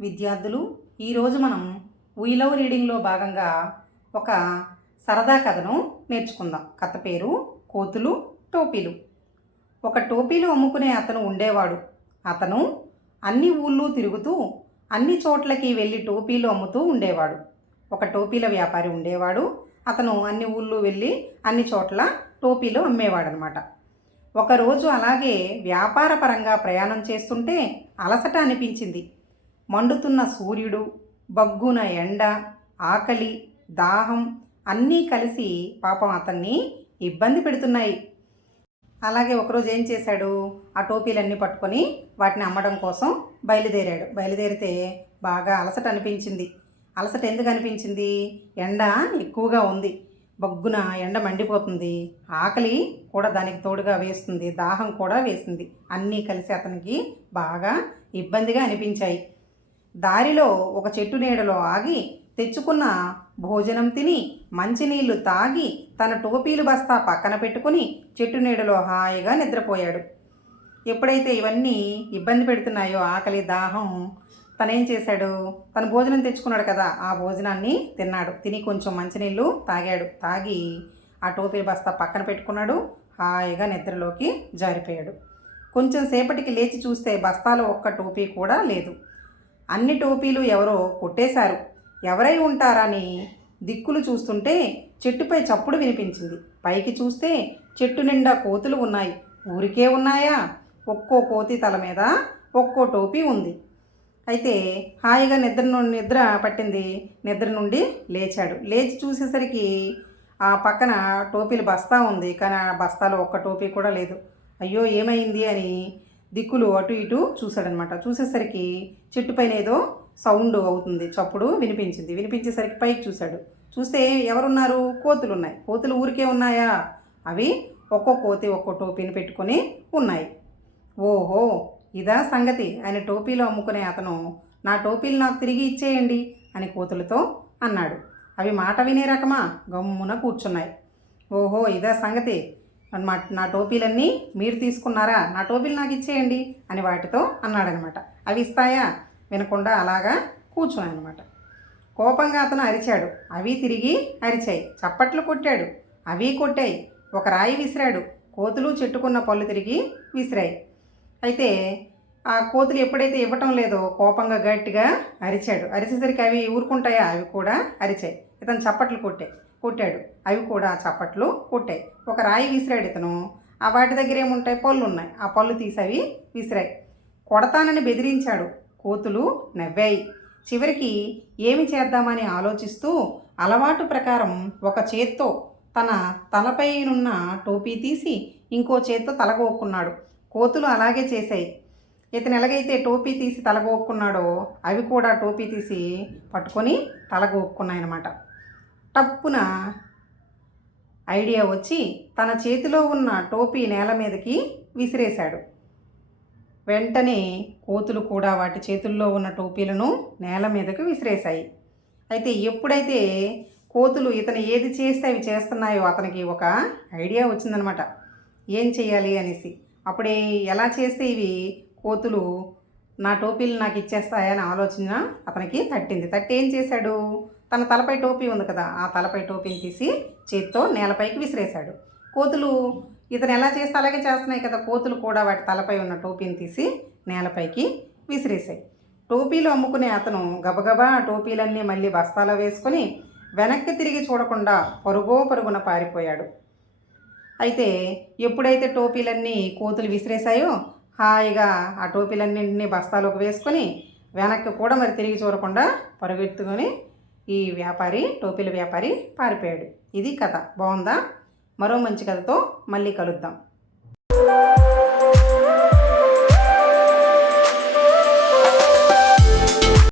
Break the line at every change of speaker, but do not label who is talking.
విద్యార్థులు ఈరోజు మనం ఉయిలవ్ రీడింగ్లో భాగంగా ఒక సరదా కథను నేర్చుకుందాం. కథ పేరు కోతులు టోపీలు. ఒక టోపీలు అమ్ముకునే అతను ఉండేవాడు. అతను అన్ని ఊళ్ళు తిరుగుతూ అన్ని చోట్లకి వెళ్ళి టోపీలు అమ్ముతూ ఉండేవాడు. ఒక టోపీల వ్యాపారి ఉండేవాడు. అతను అన్ని ఊళ్ళు వెళ్ళి అన్ని చోట్ల టోపీలు అమ్మేవాడనమాట. ఒకరోజు అలాగే వ్యాపార పరంగా ప్రయాణం చేస్తుంటే అలసట అనిపించింది. మండుతున్న సూర్యుడు బగ్గున ఎండ ఆకలి దాహం అన్నీ కలిసి పాపం అతన్ని ఇబ్బంది పెడుతున్నాయి. అలాగే ఒకరోజు ఏం చేశాడు? ఆ టోపీలన్నీ పట్టుకొని వాటిని అమ్మడం కోసం బయలుదేరాడు. బయలుదేరితే బాగా అలసట అనిపించింది. అలసట ఎందుకు అనిపించింది? ఎండ ఎక్కువగా ఉంది. బగ్గున ఎండ మండిపోతుంది. ఆకలి కూడా దానికి తోడుగా వేస్తుంది. దాహం కూడా వేసింది. అన్నీ కలిసి అతనికి బాగా ఇబ్బందిగా అనిపించాయి. దారిలో ఒక చెట్టు నీడలో ఆగి తెచ్చుకున్న భోజనం తిని మంచినీళ్ళు తాగి తన టోపీలు బస్తా పక్కన పెట్టుకుని చెట్టు నీడలో హాయిగా నిద్రపోయాడు. ఎప్పుడైతే ఇవన్నీ ఇబ్బంది పెడుతున్నాయో ఆకలి దాహం తనేం చేశాడు? తను భోజనం తెచ్చుకున్నాడు కదా ఆ భోజనాన్ని తిన్నాడు. తిని కొంచెం మంచినీళ్ళు తాగాడు. తాగి ఆ టోపీలు బస్తా పక్కన పెట్టుకున్నాడు. హాయిగా నిద్రలోకి జారిపోయాడు. కొంచెం సేపటికి లేచి చూస్తే బస్తాలో ఒక్క టోపీ కూడా లేదు. అన్ని టోపీలు ఎవరో కొట్టేశారు. ఎవరై ఉంటారని దిక్కులు చూస్తుంటే చెట్టుపై చప్పుడు వినిపించింది. పైకి చూస్తే చెట్టు నిండా కోతులు ఉన్నాయి. ఊరికే ఉన్నాయా? ఒక్కో కోతి తల మీద ఒక్కో టోపీ ఉంది. అయితే హాయిగా నిద్ర నుండి నిద్ర పట్టింది. నిద్ర నుండి లేచాడు. లేచి చూసేసరికి ఆ పక్కన టోపీలు బస్తా ఉంది. కానీ ఆ బస్తాలో ఒక్క టోపీ కూడా లేదు. అయ్యో ఏమైంది అని దిక్కులు అటు ఇటు చూశాడనమాట. చూసేసరికి చెట్టు పైన ఏదో సౌండ్ అవుతుంది. చప్పుడు వినిపించింది. వినిపించేసరికి పైకి చూశాడు. చూస్తే ఎవరున్నారు? కోతులు ఉన్నాయి కోతులు ఊరికే ఉన్నాయా? అవి ఒక్కో కోతి ఒక్కో టోపీని పెట్టుకొని ఉన్నాయి. ఓహో! ఇదా సంగతి. ఆయన టోపీలు అమ్ముకునే అతను నా టోపీలు నాకు తిరిగి ఇచ్చేయండి అని కోతులతో అన్నాడు. అవి మాట వినే రకమా? గమ్మున కూర్చున్నాయి. ఓహో! ఇదా సంగతి. మా నా టోపీలన్నీ మీరు తీసుకున్నారా? నా టోపీలు నాకు ఇచ్చేయండి అని వాటితో అన్నాడనమాట. అవి ఇస్తాయా? వినకుండా అలాగా కూర్చున్నాయన్నమాట కోపంగా అతను అరిచాడు. అవి తిరిగి అరిచాయి. చప్పట్లు కొట్టాడు. అవి కొట్టాయి. ఒక రాయి విసిరాడు. కోతులు చెట్టుకున్న పళ్ళు తిరిగి విసిరాయి. అయితే ఆ కోతులు ఎప్పుడైతే ఇవ్వటం లేదో కోపంగా గట్టిగా అరిచాడు. అరిచేసరికి అవి ఊరుకుంటాయా? అవి కూడా అరిచాయి. ఇతను చప్పట్లు కొట్టాయి. కొట్టాడు అవి కూడా చప్పట్లు కొట్టాయి ఒక రాయి విసిరాడు ఇతను. ఆ వాటి దగ్గర ఏముంటాయి? పళ్ళు ఉన్నాయి ఆ పళ్ళు తీసి అవి విసిరాయి. కొడతానని బెదిరించాడు. కోతులు నవ్వాయి. చివరికి ఏమి చేద్దామని ఆలోచిస్తూ అలవాటు ప్రకారం ఒక చేత్తో తన తలపైనున్న టోపీ తీసి ఇంకో చేత్తో తలగోక్కున్నాడు. కోతులు అలాగే చేశాయి. ఇతను ఎలాగైతే టోపీ తీసి తలగోక్కున్నాడో అవి కూడా టోపీ తీసి పట్టుకొని తలగోక్కున్నాయన్నమాట. టప్పున ఐడియా వచ్చి తన చేతిలో ఉన్న టోపీ నేల మీదకి విసిరేశాడు. వెంటనే కోతులు కూడా వాటి చేతుల్లో ఉన్న టోపీలను నేల మీదకి విసిరేశాయి. అయితే ఎప్పుడైతే కోతులు ఇతను ఏది చేస్తే అవి చేస్తున్నాయో అతనికి ఒక ఐడియా వచ్చిందనమాట. ఏం చేయాలి అనేసి. అప్పుడే ఎలా చేస్తే ఇవి కోతులు నా టోపీలు నాకు ఇచ్చేస్తాయని ఆలోచన అతనికి తట్టింది. తట్టి ఏం చేశాడు? తన తలపై టోపీ ఉంది కదా ఆ తలపై టోపీని తీసి చేత్తో నేలపైకి విసిరేశాడు. కోతులు ఇతను ఎలా చేస్తే అలాగే చేస్తున్నాయి కదా కోతులు కూడా వాటి తలపై ఉన్న టోపీని తీసి నేలపైకి విసిరేశాయి. టోపీలు అమ్ముకునే అతను గబగబా ఆ టోపీలన్నీ మళ్ళీ బస్తాలో వేసుకొని వెనక్కి తిరిగి చూడకుండా పరుగో పరుగున పారిపోయాడు. అయితే ఎప్పుడైతే టోపీలన్నీ కోతులు విసిరేశాయో హాయిగా ఆ టోపీలన్నింటినీ బస్తాలోకి వేసుకొని వెనక్కి కూడా మరి తిరిగి చూడకుండా పరుగెత్తుకొని ఈ వ్యాపారి టోపీల వ్యాపారి పారిపోయాడు. ఇది కథ. బాగుందా? మరో మంచి కథతో మళ్ళీ కలుద్దాం.